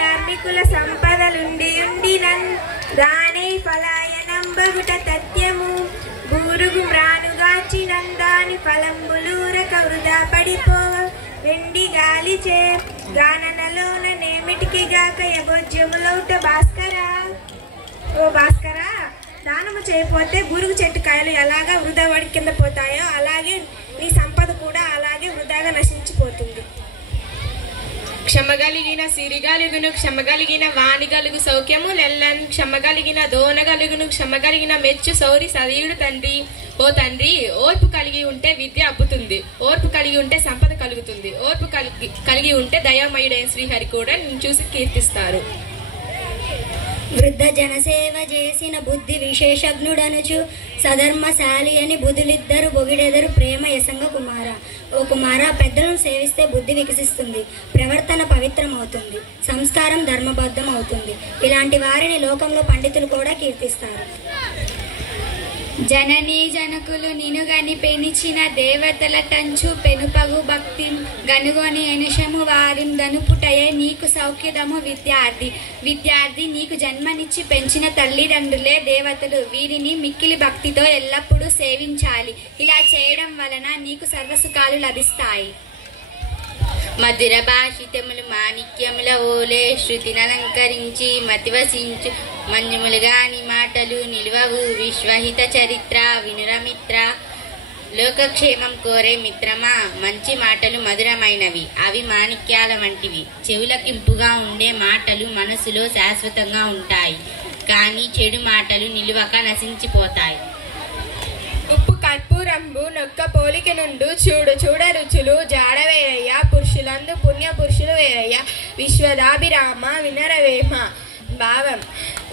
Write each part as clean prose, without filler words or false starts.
ధార్మికుల సంపదలుండి ఉండినన్ దానే ఫలాయనంబగుట తథ్యము బూరుగు మ్రానుగాచినం దాని ఫలంబులూరక వృధా పడిపోవ వెండి గాలిచే గాననలోన నేమిటికి గాక యభోజ్యములౌట భాస్కరా. ఓ భాస్కరా, దానము చేయకపోతే బూరుగు చెట్టు కాయలు ఎలాగా వృధా పడి కింద పోతాయో అలాగే నీ సంపద కూడా అలాగే వృధాగా నశించిపోతుంది. క్షమగలిగిన సిరిగలుగును క్షమగలిగిన వాణిగలుగు సౌఖ్యము లెల్లన్ క్షమగలిగిన దోనగలుగును క్షమగలిగిన మెచ్చు సౌరి సదీయుడు తండ్రి. ఓ తండ్రి, ఓర్పు కలిగి ఉంటే విద్య అబ్బుతుంది, ఓర్పు కలిగి ఉంటే సంపద కలుగుతుంది, ఓర్పు కలిగి ఉంటే దయామయుడైన శ్రీహరి కూడా నిన్ను చూసి కీర్తిస్తారు. వృద్ధ జనసేవ చేసిన బుద్ధి విశేషజ్ఞుడనుచు సధర్మశాలి అని బుధులిద్దరు బొగిడెదరు ప్రేమ యసంగ కుమార. ఓ కుమార, పెద్దలను సేవిస్తే బుద్ధి వికసిస్తుంది, ప్రవర్తన పవిత్రమవుతుంది, సంస్కారం ధర్మబద్ధం అవుతుంది. ఇలాంటి వారిని లోకంలో పండితులు కూడా కీర్తిస్తారు. జననీ జనకులు నినుగని పెనిచిన దేవతల టంచు పెనుపగు భక్తి గనుగొని ఎనుషము వారిం దనుపుటయే నీకు సౌఖ్యదము విద్యార్థి. విద్యార్థి, నీకు జన్మనిచ్చి పెంచిన తల్లిదండ్రులే దేవతలు. వీరిని మిక్కిలి భక్తితో ఎల్లప్పుడూ సేవించాలి. ఇలా చేయడం వలన నీకు సర్వసుఖాలు లభిస్తాయి. మధుర భాషితములు మాణిక్యముల ఓలే శృతినలంకరించి మతివసించు మంజుములుగాని మాటలు నిలువవు. విశ్వహిత చరిత్ర వినురమిత్ర, లోకక్షేమం కోరే మిత్రమా. మంచి మాటలు మధురమైనవి, అవి మాణిక్యాల వంటివి. చెవులకింపుగా ఉండే మాటలు మనసులో శాశ్వతంగా ఉంటాయి, కానీ చెడు మాటలు నిలువక నశించిపోతాయి. ఉప్పు కర్పూరంబు నొక్క పోలిక నుండు చూడు చూడ రుచులు జాడవేరయ్య పురుషులందు పుణ్య పురుషులు వేరయ్య విశ్వదాభిరామ వినరవేమ. భావం: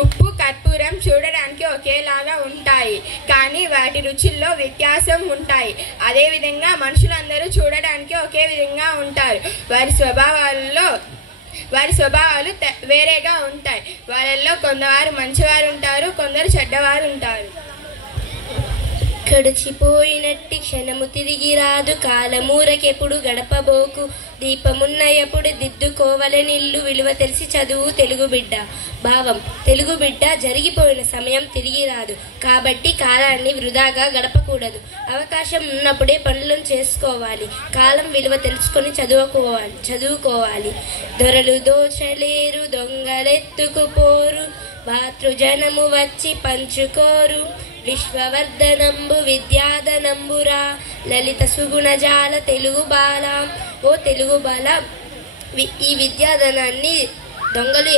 ఉప్పు కర్పూరం చూడడానికి ఒకేలాగా ఉంటాయి, కానీ వాటి రుచుల్లో వ్యత్యాసం ఉంటాయి. అదేవిధంగా మనుషులందరూ చూడడానికి ఒకే విధంగా ఉంటారు, వారి స్వభావాలు వేరేగా ఉంటాయి. వాళ్ళల్లో కొందరు మంచివారు ఉంటారు, కొందరు చెడ్డవారు ఉంటారు. గడిచిపోయినట్టి క్షణము తిరిగి రాదు, కాలమూరకెప్పుడు గడపబోకు. దీపమున్న ఎప్పుడు దిద్దుకోవలనిల్లు, విలువ తెలిసి చదువు తెలుగు బిడ్డ. భావం: తెలుగు బిడ్డ, జరిగిపోయిన సమయం తిరిగి రాదు, కాబట్టి కాలాన్ని వృధాగా గడపకూడదు. అవకాశం ఉన్నప్పుడే పనులను చేసుకోవాలి, కాలం విలువ తెలుసుకొని చదువుకోవాలి. దొరలు దోచలేరు, దొంగలెత్తుకుపోరు, భాతృజనము వచ్చి పంచుకోరు. విశ్వవర్ధనంబు విద్యాధనంబురా, లలిత సుగుణజాల తెలుగు బాల. ఓ తెలుగు బాల, ఈ విద్యాధనాన్ని దొంగలు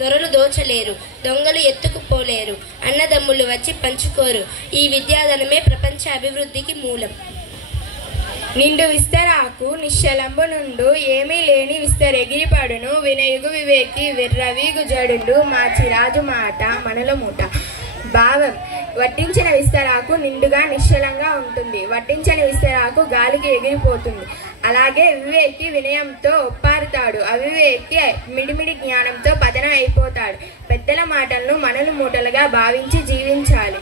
దొరలు దోచలేరు, దొంగలు ఎత్తుకుపోలేరు, అన్నదమ్ములు వచ్చి పంచుకోరు. ఈ విద్యాధనమే ప్రపంచ అభివృద్ధికి మూలం. నిండు విస్తరాకు నిశ్చలంబు నుండు, ఏమీ లేని విస్తరెగిరిపడును. వినయుగు వివేకి విర్రవీగు జడుండు, మాచిరాజు మాట మనల మూట. భావం: వడ్డించిన విస్తరాకు నిండుగా నిశ్చలంగా ఉంటుంది, వడ్డించని విస్తరాకు గాలికి ఎగిరిపోతుంది. అలాగే వివేకి వినయంతో ఒప్పారుతాడు, అవివేకి మిడిమిడి జ్ఞానంతో పతనం అయిపోతాడు. పెద్దల మాటలను మనలు మూటలుగా భావించి జీవించాలి.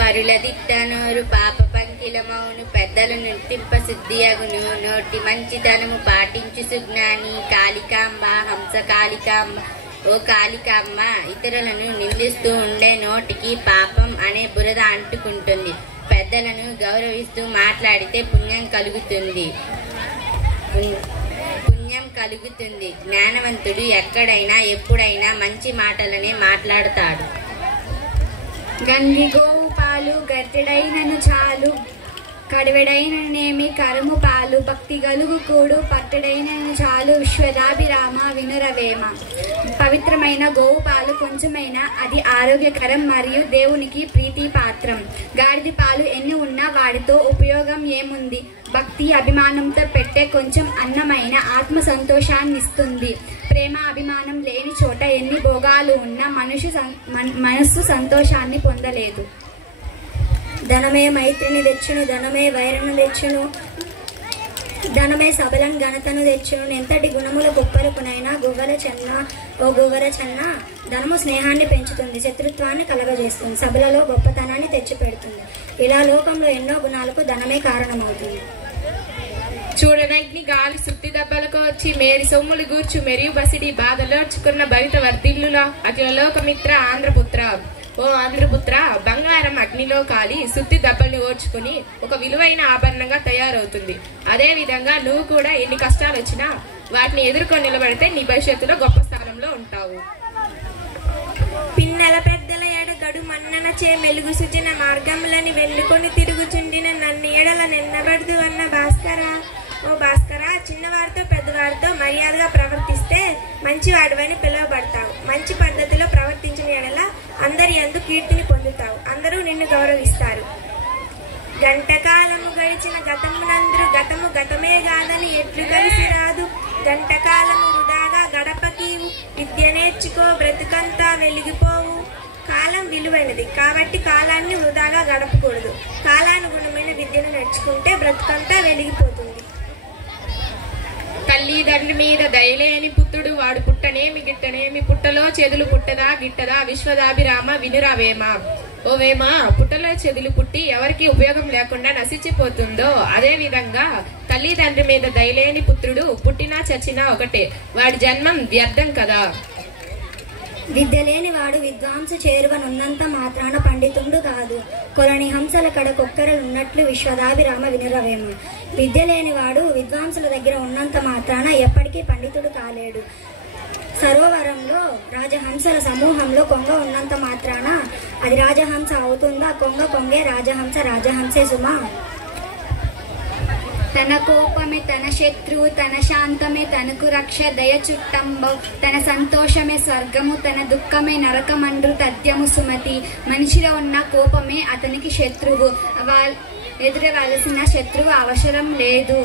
పరులదిట్టనోరు పాప పంకిలమౌను, పెద్దలు నుంటింప శుద్ధియగును. నోటి మంచితనము పాటించు సుజ్ఞాని. కాళికాంబ హంస కాళికాంబ. ఓ కాళికాంబ, ఇతరులను నిందిస్తూ ఉండే నోటికి పాపం అనే బురద అంటుకుంటుంది. పెద్దలను గౌరవిస్తూ మాట్లాడితే పుణ్యం కలుగుతుంది. జ్ఞానవంతుడు ఎక్కడైనా ఎప్పుడైనా మంచి మాటలనే మాట్లాడతాడు. గంగి గోవు పాలు గర్తెడైనను చాలు, కడివెడైననేమి కరుము పాలు. భక్తి గలుగు కూడు పట్టెడైనను చాలు, విశ్వదాభిరామ వినురవేమ. పవిత్రమైన గోవు పాలు కొంచెమైనా అది ఆరోగ్యకరం మరియు దేవునికి ప్రీతి పాత్రం. గాడిద పాలు ఎన్ని ఉన్నా వాటితో ఉపయోగం ఏముంది? భక్తి అభిమానంతో పెట్టే కొంచెం అన్నమైన ఆత్మ సంతోషాన్నిస్తుంది. ప్రేమ అభిమానం లేని చోట ఎన్ని భోగాలు ఉన్నా మనస్సు సంతోషాన్ని పొందలేదు. ధనమే మైత్రిని తెచ్చును, ధనమే వైరను తెచ్చును, ధనమే సబలం ఘనతను తెచ్చును. ఎంతటి గుణముల గొప్పలకునైనా గువ్వల చెన్న. ధనము స్నేహాన్ని పెంచుతుంది, శత్రుత్వాన్ని కలగజేస్తుంది, సభలలో గొప్పతనాన్ని తెచ్చిపెడుతుంది. ఇలా లోకంలో ఎన్నో గుణాలకు ధనమే కారణమవుతుంది. చూడనగ్ని గాలి సుత్తి దెబ్బలకు వచ్చి మేరి సొమ్ములు గూర్చు మెరియు బసిడి బాధలోర్చుకున్న భవిత వర్ధిల్లులా అఖిలలోకమిత్ర ఆంధ్రపుత్ర. ఓ ఆంధ్రపుత్ర, బంగారం అగ్నిలో కాలి సుత్తి దెబ్బల్ని ఓర్చుకుని ఒక విలువైన ఆభరణంగా తయారవుతుంది. అదే విధంగా నువ్వు కూడా ఎన్ని కష్టాలు వచ్చినా వాటిని ఎదుర్కొని నిలబడితే నీ భవిష్యత్తులో గొప్ప స్థానంలో ఉంటావు. పిన్నెల పెద్దల ఎడ గడు మన్నన చే మెలుగు సుచిన మార్గములని వెన్నుకొని తిరుగుచుండిన నన్ను ఎడల నిన్నబడదు అన్న భాస్కరా. ఓ భాస్కరా, చిన్నవారితో పెద్దవారితో మర్యాదగా ప్రవర్తిస్తే మంచివాడివని పిలువబడతావు. మంచి పద్ధతిలో ప్రవర్తించిన ఎడల అందరి యందు కీర్తిని పొందుతావు. అందరూ నిన్ను గౌరవిస్తారు. గంటకాలము గడిచిన గతమునందరూ గతము గతమే కాదని ఎట్లు కలిసి రాదు. గంటకాలము వృధాగా గడపకీవు, విద్య నేర్చుకో బ్రతుకంతా వెలిగిపోవు. కాలం విలువైనది కాబట్టి కాలాన్ని వృధాగా గడపకూడదు. కాలానుగుణమైన విద్యను నేర్చుకుంటే బ్రతుకంతా వెలిగిపోతుంది. తల్లిదండ్రి మీద దయలేని పుత్రుడు వాడు పుట్టనేమి గిట్టనేమి, పుట్టలో చెదులు పుట్టదా గిట్టదా విశ్వదాభిరామ వినురావేమ. ఓ వేమ, పుట్టలో చెదులు పుట్టి ఎవరికి ఉపయోగం లేకుండా నశించిపోతుందో అదే విధంగా తల్లిదండ్రి మీద దయలేని పుత్రుడు పుట్టినా చచ్చినా ఒకటే, వాడి జన్మం వ్యర్థం కదా. విద్య లేని వాడు విద్వాంస చేరువనున్నంత మాత్రాన పండితుండు కాదు. కొలని హంసల కడ కొక్కరలున్నట్లు విశ్వదాభిరామ వినురవేమ. విద్య లేనివాడు విద్వాంసుల దగ్గర ఉన్నంత మాత్రాన ఎప్పటికీ పండితుడు కాలేడు. సరోవరంలో రాజహంసల సమూహంలో కొంగ ఉన్నంత మాత్రాన అది రాజహంస అవుతుందా? కొంగ కొంగే, రాజహంస రాజహంసే సుమా. తన కోపమే తన శత్రువు, తన శాంతమే తనకు రక్ష. దయ చుట్టంబవు, తన సంతోషమే స్వర్గము, తన దుఃఖమే నరకమండ్రు తథ్యము సుమతి. మనిషిలో ఉన్న కోపమే అతనికి శత్రువు, ఎదురవలసిన శత్రువు అవసరం లేదు.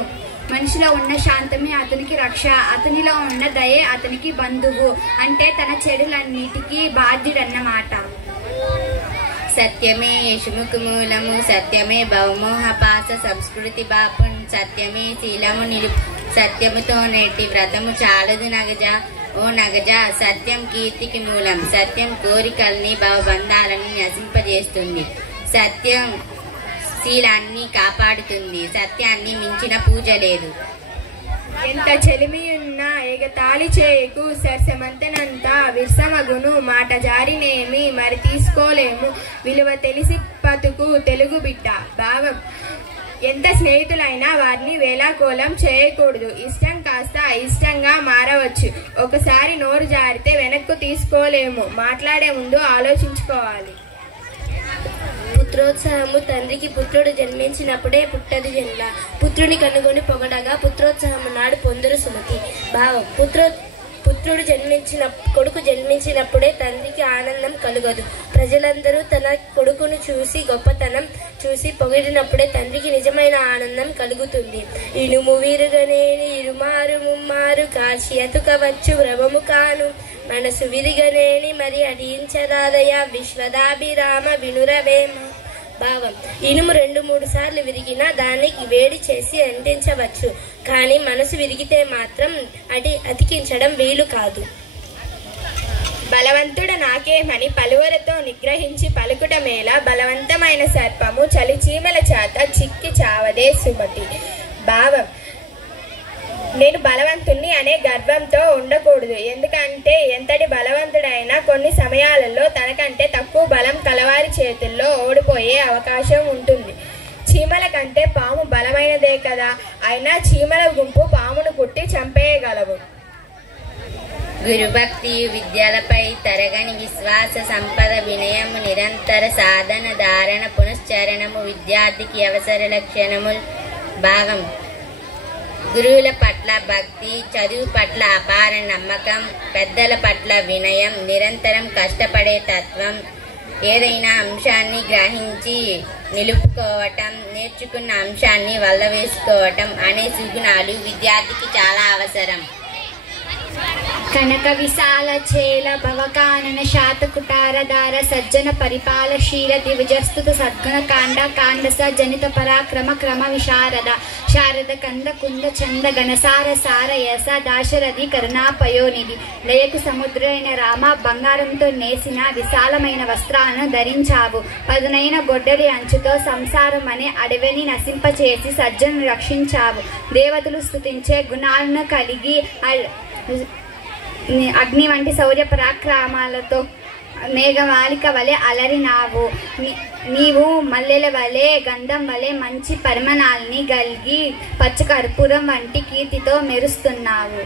మనిషిలో ఉన్న శాంతమే అతనికి రక్ష, అతనిలో ఉన్న దయే అతనికి బంధువు. అంటే తన చెడులన్నిటికీ బాధ్యుడన్నమాట. సత్యమే యశుముకు మూలము, సత్యమే భవమోహపాస సంస్కృతి బాపున్, సత్యమే శీలము నిలుపు, సత్యముతో నెట్టి వ్రతము చాలదు నగజ. ఓ నగజ, సత్యం కీర్తికి మూలం. సత్యం కోరికల్ని భవబంధాలని నశింపజేస్తుంది. సత్యం శీలాన్ని కాపాడుతుంది. సత్యాన్ని మించిన పూజ లేదు. ఎంత చెలిమియున్నా ఎగతాళి చేయకు, సరసమంతనంత విర్సమగును. మాట జారినేమి మరి తీసుకోలేము, విలువ తెలిసి బతుకు తెలుగు బిడ్డ. భావం, ఎంత స్నేహితులైనా వారిని వేలాకోలం చేయకూడదు. ఇష్టం కాస్త ఇష్టంగా మారవచ్చు. ఒకసారి నోరు జారితే వెనక్కు తీసుకోలేము. మాట్లాడే ముందు ఆలోచించుకోవాలి. పుత్రోత్సాహము తండ్రికి పుత్రుడు జన్మించినప్పుడే పుట్టదు జన్ల. పుత్రుని కనుగొని పొగడగా పుత్రోత్సాహము నాడు పొందురు సుమతి. భావం, కొడుకు జన్మించినప్పుడే తండ్రికి ఆనందం కలుగదు. ప్రజలందరూ తన కొడుకును చూసి గొప్పతనం చూసి పొగిడినప్పుడే తండ్రికి నిజమైన ఆనందం కలుగుతుంది. ఇనుము విరుగనేని ఇరుమారు ముమ్మారు కాల్చి అతుకవచ్చు భ్రమము కాను. మనసు విరిగనేని మరి అడియించరాదయ విశ్వదాభిరామ వినురవేమ. భావం, ఇనుము 2-3 సార్లు విరిగినా దానికి వేడి చేసి అంటించవచ్చు, కానీ మనసు విరిగితే మాత్రం అతికించడం వీలు కాదు. బలవంతుడు నాకేమని పలువరతో నిగ్రహించి పలుకుట మేళ. బలవంతమైన సర్పము చలి చీమల చేత చిక్కి చావదే సుమతి. భావం, నేను బలవంతుణ్ణి అనే గర్వంతో ఉండకూడదు. ఎందుకంటే ఎంతటి బలవంతుడైనా కొన్ని సమయాలలో తనకంటే తక్కువ బలం కలవారి చేతుల్లో ఓడిపోయే అవకాశం ఉంటుంది. చీమల కంటే పాము బలమైనదే కదా, అయినా చీమల గుంపు పామును కుట్టి చంపేయగలవు. గురుభక్తి విద్యలపై తరగని విశ్వాస సంపద, వినయము నిరంతర సాధన, ధారణ పునశ్చరణము విద్యార్థికి అవసర లక్షణములు. భాగం, గురువుల పట్ల భక్తి, చదువు పట్ల అపార నమ్మకం, పెద్దల పట్ల వినయం, నిరంతరం కష్టపడే తత్వం, ఏదైనా అంశాన్ని గ్రహించి నిలుపుకోవటం, నేర్చుకున్న అంశాన్ని వల్లవేసుకోవటం అనే సుగుణాలు విద్యార్థికి చాలా అవసరం. కనక విశాల చేల భవకానన శాతకుటారధార సజ్జన పరిపాలశీల దివిజస్తుత సద్గుణ కాండ కాండస జనిత పరాక్రమ క్రమ విశారద శారద కంద కుంద చంద గణసార సార యస దాశరథి కరుణాపయోనిధి లయకు సముద్రైన రామ బంగారంతో నేసిన విశాలమైన వస్త్రాలను ధరించావు. పదునైన గొడ్డలి అంచుతో సంసారం అనే అడవిని నశింపచేసి సజ్జను రక్షించావు. దేవతలు స్తుతించే గుణాలను కలిగి అగ్ని వంటి శౌర్య పరాక్రమాలతో మేఘమాలిక వలె అలరినావు. నీవు మల్లెల వలె గంధం వలె మంచి పరిమాణాలని కలిగి పచ్చ కర్పూరం వంటి కీర్తితో మెరుస్తున్నావు.